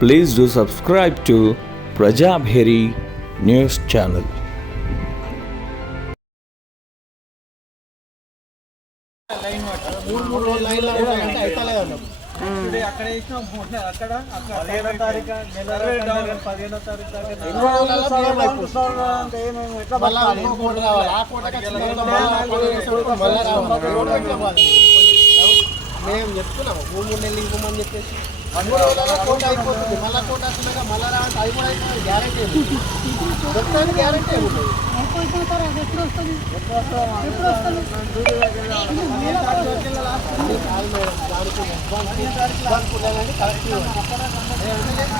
Please do subscribe to Prajabheri News Channel. మేము చెప్తున్నాము 3 నెలలు ఇవ్వమని చెప్పేసి కోట అయిపోతుంది, మళ్ళీ కోట వస్తున్నాక మళ్ళీ రావంటే అవి కూడా అయితే గ్యారెంటీ చెప్తాను, గ్యారెంటీ ఏముంటుంది.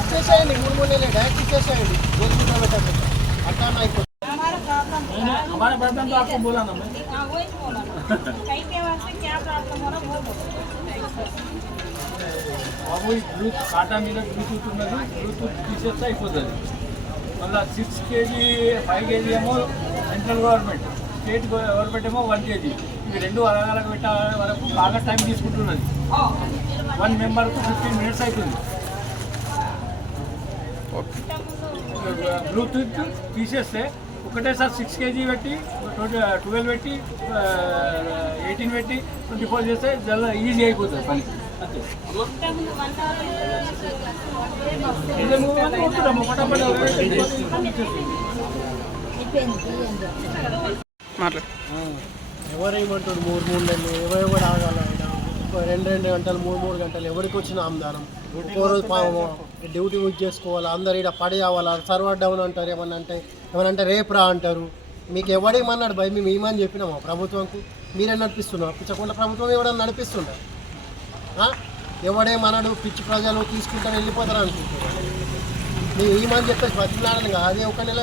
ఇచ్చేసేయండి, 3 నెలలు డైరెక్ట్ ఇచ్చేసేయండి, పెట్టండి అట్లా అయిపోతుంది. हमारे बर्तन तो आपको बोला ना मैं। वही बोला कहीं के वास्ते क्या प्रॉब्लम हो रहा वो बोलो। బాబు కాటా మీద బ్లూటూత్ ఉన్నది, బ్లూటూత్ తీసేస్తే అయిపోతుంది. మళ్ళీ 6 kg 5 kg ఏమో సెంట్రల్ గవర్నమెంట్, స్టేట్ గవర్నమెంట్ ఏమో 1 kg. ఇవి రెండు అలగలగ పెట్టే వరకు బాగా టైం తీసుకుంటున్నది. 1 మెంబర్కు 15 minutes అవుతుంది. బ్లూటూత్ తీసేస్తే ఒకటేసారి 6 kg పెట్టి 12 పెట్టి 18 పెట్టి 24 చేస్తే చాలా ఈజీ అయిపోతుంది పని. అంతే ఎవరేమంటాడు 3 నెలలు ఎవరెవరు ఆగాల, 2 గంటలు 3 గంటలు ఎవరికి వచ్చిన ఆమ్దానం. ఒక్కో రోజు డ్యూటీ యూజ్ చేసుకోవాలి, అందరు ఇక్కడ పడి అవ్వాలి, సర్వర్ డౌన్ అంటారు. ఏమనంటే రేపు రా అంటారు. మీకు ఎవడేమన్నాడు భయ, మేము ఏమని చెప్పినామా ప్రభుత్వంకు? మీరే నడిపిస్తున్నారు, పిచ్చకుండా ప్రభుత్వం ఎవడన్నా నడిపిస్తుంటారు. ఎవడేమన్నాడు, పిచ్చి ప్రజలు తీసుకుంటారు వెళ్ళిపోతారు అనుకుంటున్నారు. మేము ఏమని చెప్పేసి బతిలాడను కదా, అది ఒక నెల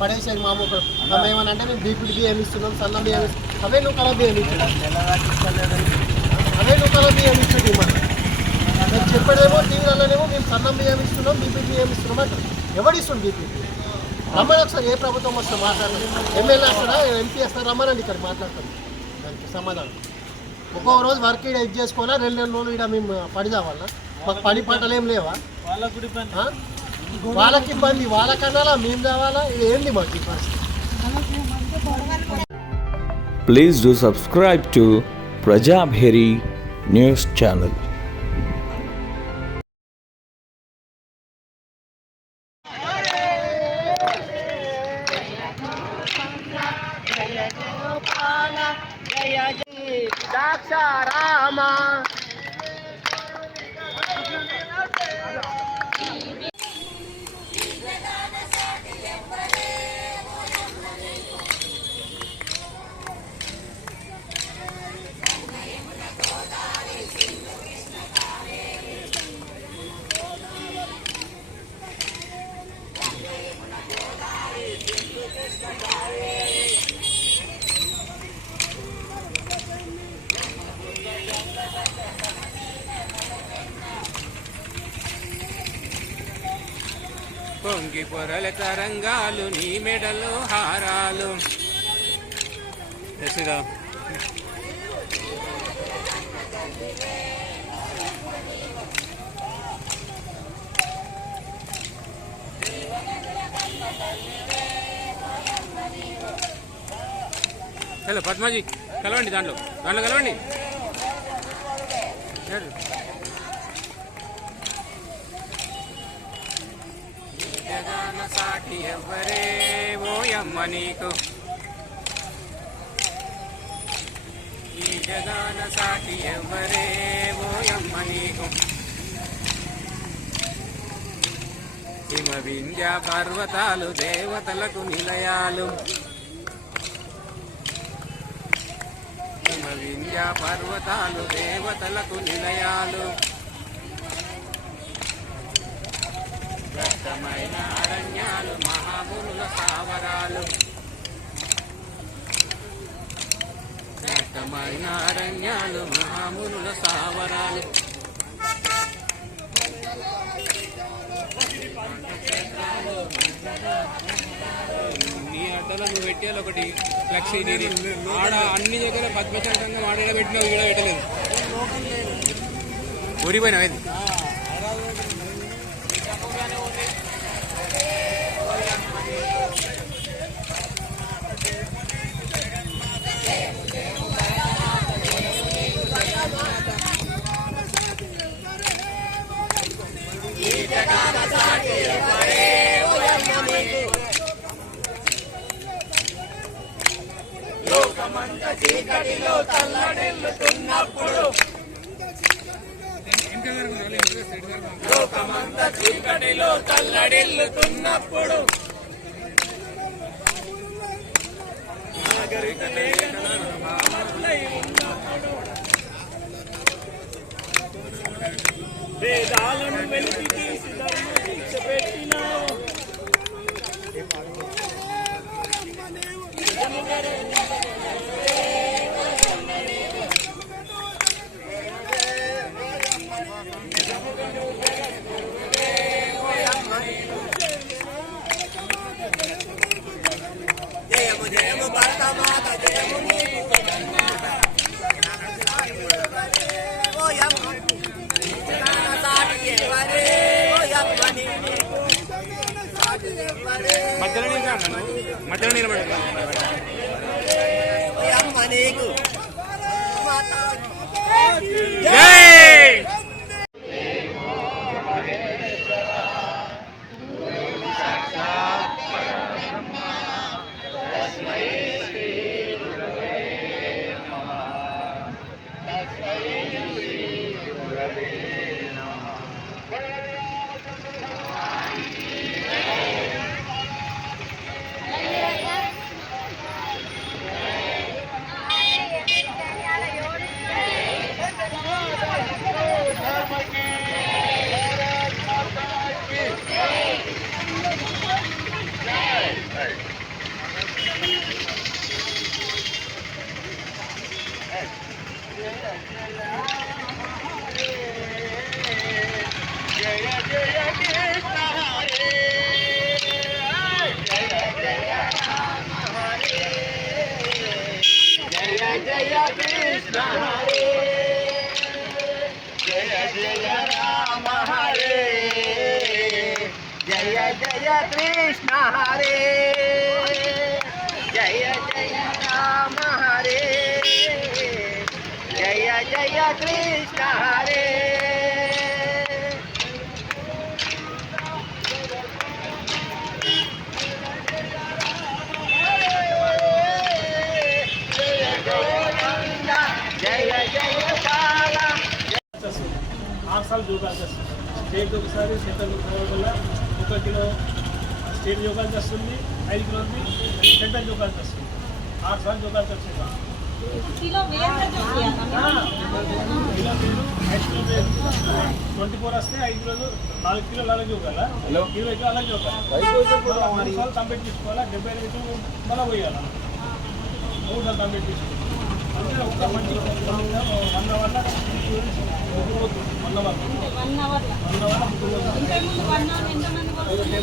పడేసేది మామూలు. ఏమనంటే మేము బీపీటీ బియ్యం ఇస్తున్నాం, సన్న బియ్యం ఇస్తున్నాం, అవే నువ్వు కల బియ్యం ఇస్తున్నాం, అవే నువ్వు కల బియ్యం ఇస్తుంది. మేము చెప్పేదేమో టీవీలలోనేమో మేము సన్నం బియ్యం ఇస్తున్నాం, బీపీటీ బియ్యం ఇస్తున్నాం అంటారు. ఎవడిస్తుంది బీపీటీ? రమ్మని ఒకసారి ఏ ప్రభుత్వం వస్తే మాట్లాడాలి, ఎమ్మెల్యే వస్తారా ఎంపీ వస్తారా రమ్మనండి, ఇక్కడ మాట్లాడతాం దానికి సమాధానం. ఒక్కో రోజు వర్క్ ఇక్కడ ఇది చేసుకోవాలా, 2 రోజులు ఇక్కడ మేము పడి కావాలా? మాకు పని పాటలు ఏం లేవా? వాళ్ళకి ఇబ్బంది, వాళ్ళకన్నా మేము కావాలా? ఇది ఏంది మాకు ఈ పరిస్థితి? Please do subscribe to Prajabheri News Channel. Draksharama పొంగి పొరల తరంగాలు, నీ మెడలో హారాలు. హలో పద్మాజీ, కలవండి, దాంట్లో కలవండి. జగన సాటి ఎవ్వరే ఓయమ్మ నీకు, ఈ జగన సాటి ఎవ్వరే ఓయమ్మ నీకు. హిమ వింధ్య పర్వతాలు దేవతలకు నిలయాలు, హిమ వింధ్య పర్వతాలు దేవతలకు నిలయాలు. దట్టమైన అరణ్యాలు మహామునుల స్థావరాలు, దట్టమైన అరణ్యాలు మహామునుల స్థావరాలు. నీ అడ్డలో నువ్వు పెట్టాలి ఒకటి ఫ్లెక్సీ నీది ఆడ అన్ని దగ్గర పద్మశాఖంగా ఆడ పెట్టినావు, ఈడ పెట్టలేదు. ఊరిపోయినావు. వేదాలను వెలికి తీసి ధర్మ దీక్ష పెట్టినావు. మధ్యలో నిలబడి కృష్ణ హరే జయ జయ రామ హరే జయ జయ కృష్ణ హరే జయ జయ బాల 8 साल యోగాలు చేస్తుంది. స్టేట్ ఒకసారి సెంట్రల్ వల్ల 1 కిలో స్టేట్ యోగాలు చేస్తుంది, 5 కిలోది సెంట్రల్ యోగాలు చేస్తుంది. 8 साल యోగాలు చేస్తుంది. किलो वेट का जो किया था కిలో వేరు 5 కిలో వేరు 24 వస్తే 5 కిలోలు 4 కిలోలు అలాగే యోగాలా 20 కిలో అలాగే యోగాలు 3 साल కంప్లీట్ చేసుకోవాలా 70 రేటు మళ్ళీ పోయాలా 3 साल కంప్లీట్ చేసుకోవాలి. అంటే ఒక మంచి 1 అవర్ 1 అవర్ ఇంతకుముందు 1 అవర్ ఎంతమంది కొడుతున్నారు?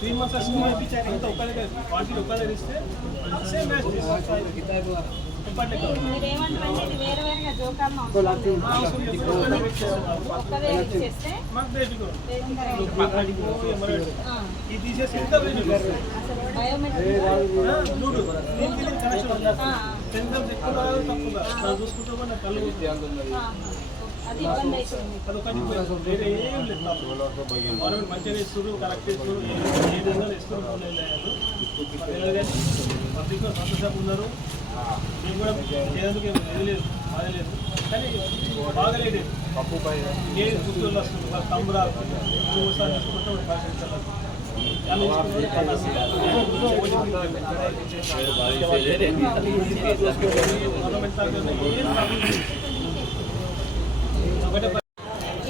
3 months స్కూల్ ఇప్పించారు. ఇంత ఒక్కడే క్వాంటిటీ ఒక్కడే ఇస్తే సేమ్ మ్యాచ్ మీరు ఏమంటారంటే ఇది వేరే వేరేగా జోకాలను ఒక్కదే ఇచ్చేస్తే ఇది తీసేసి ఎంత అసలు బయోమెట్రిక్ చూసుకుంటూ కూడా కళ్ళు అది ఇబ్బంది అవుతుంది. అదొకటి వేరే ఏం లేదు. గవర్నమెంట్ మంచిగా ఇస్తారు, కరెక్ట్ ఇస్తారు, ఏ విధంగా ఇస్తారు. పబ్లిక్ సంతోషంగా ఉన్నారు. మేము కూడా చేయడానికి ఏది లేదు, బాధ లేదు. కానీ బాగలేదు ఏ గుర్తులు వస్తుంది తమ్మురా ఒకసారి తీసుకుంటే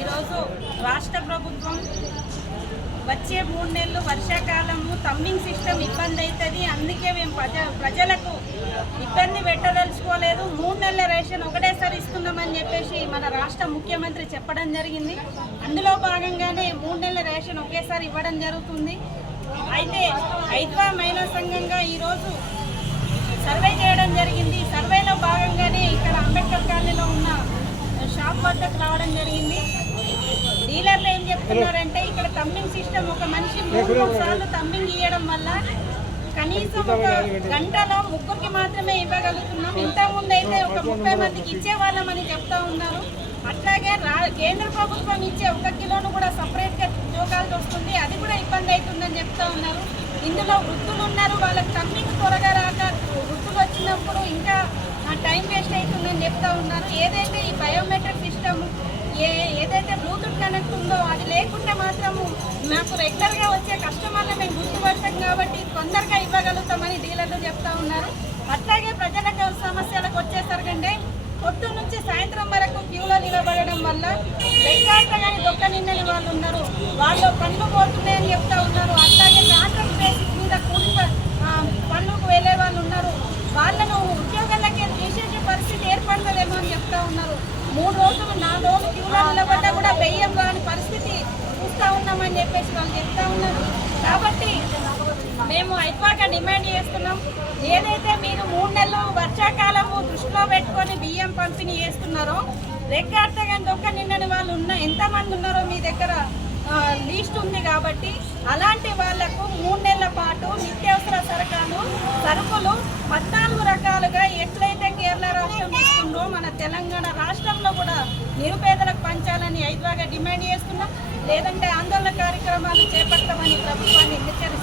ఈరోజు రాష్ట్ర ప్రభుత్వం వచ్చే 3 నెలలు వర్షాకాలము తమ్మింగ్ సిస్టమ్ ఇబ్బంది అవుతుంది, అందుకే మేము ప్రజలకు ఇబ్బంది పెట్టదలుచుకోలేదు, 3 నెలల రేషన్ ఒకటేసారి ఇస్తున్నామని చెప్పేసి మన రాష్ట్ర ముఖ్యమంత్రి చెప్పడం జరిగింది. అందులో భాగంగానే 3 నెలల రేషన్ ఒకేసారి ఇవ్వడం జరుగుతుంది. అయితే హైదరాబాద్ మహిళా సంఘంగా ఈరోజు సర్వే చేయడం జరిగింది. సర్వేలో భాగంగానే ఇక్కడ అంబేద్కర్ కాలనీలో ఉన్న షాప్ వద్దకు రావడం జరిగింది. డీలర్లు ఏం చెప్తున్నారంటే ఇక్కడ తమ్మింగ్ సిస్టమ్ ఒక మనిషి 3 సార్లు తమ్మింగ్ ఇవ్వడం వల్ల కనీసం ఒక గంటలో 3కి మాత్రమే ఇవ్వగలుగుతున్నాం. ఇంతకుముందు అయితే ఒక 30 మందికి ఇచ్చేవాళ్ళమని చెప్తా ఉన్నారు. అట్లాగే కేంద్ర ప్రభుత్వం ఇచ్చే 1 కిలోను కూడా సపరేట్గా జోకాల్సి వస్తుంది, అది కూడా ఇబ్బంది అవుతుందని చెప్తా ఉన్నారు. ఇందులో వృద్ధులు ఉన్నారు, వాళ్ళకి టమ్మింగ్ త్వరగా రాక వృద్ధులు వచ్చినప్పుడు ఇంకా టైం వేస్ట్ అవుతుందని చెప్తా ఉన్నారు. ఏదైతే ఈ బయోమెట్రిక్ సిస్టమ్ ఏదైతే బ్లూటూత్ కనెక్ట్ ఉందో అది లేకుంటే మాత్రము మాకు రెగ్యులర్గా వచ్చే కస్టమర్లు మేము గుర్తుపడతాం కాబట్టి తొందరగా ఇవ్వగలుగుతామని డీలర్లు చెప్తా ఉన్నారు. అట్లాగే ప్రజలకు సమస్యలకు వచ్చేసరికంటే పొద్దున్న నుంచి సాయంత్రం వరకు క్యూలో నిలబడడం వల్ల కానీ దొక్క నిండని వాళ్ళు ఉన్నారు, వాళ్ళు పనులు పోతున్నాయని చెప్తా ఉన్నారు. అట్లాగే కాంట్రాక్ట్ బేసిక్ మీద కూలి పనులకు వెళ్ళే వాళ్ళు ఉన్నారు, వాళ్ళను ఉద్యోగాలకే తీసేసే పరిస్థితి ఏర్పడలేదేమో అని చెప్తా ఉన్నారు. 3 రోజులు 4 రోజులు క్యూలో నిలబడ్డా కూడా బెయ్యం కాని పరిస్థితి చూస్తూ ఉన్నామని చెప్పేసి వాళ్ళు చెప్తా ఉన్నారు. కాబట్టి మేము ఐఫాగా డిమాండ్ చేస్తున్నాం, ఏదైతే మీరు 3 నెలలు వర్షాకాలము దృష్టిలో పెట్టుకొని బియ్యం పంపిణీ చేస్తున్నారో రెక్కార్తగా దొక్క నిండని వాళ్ళు ఎంతమంది ఉన్నారో మీ దగ్గర లిస్ట్ ఉంది కాబట్టి అలాంటి వాళ్లకు 3 నెలల పాటు నిత్యావసర సరుకులు 14 రకాలుగా ఎట్లయితే కేరళ రాష్ట్రం ఇస్తుందో మన తెలంగాణ రాష్ట్రంలో కూడా నిరుపేదలకు పంచాలని ఐద్వాగా డిమాండ్ చేస్తున్నాం. లేదంటే ఆందోళన కార్యక్రమాలు చేపట్టమని ప్రభుత్వాన్ని హెచ్చరిస్తున్నాం.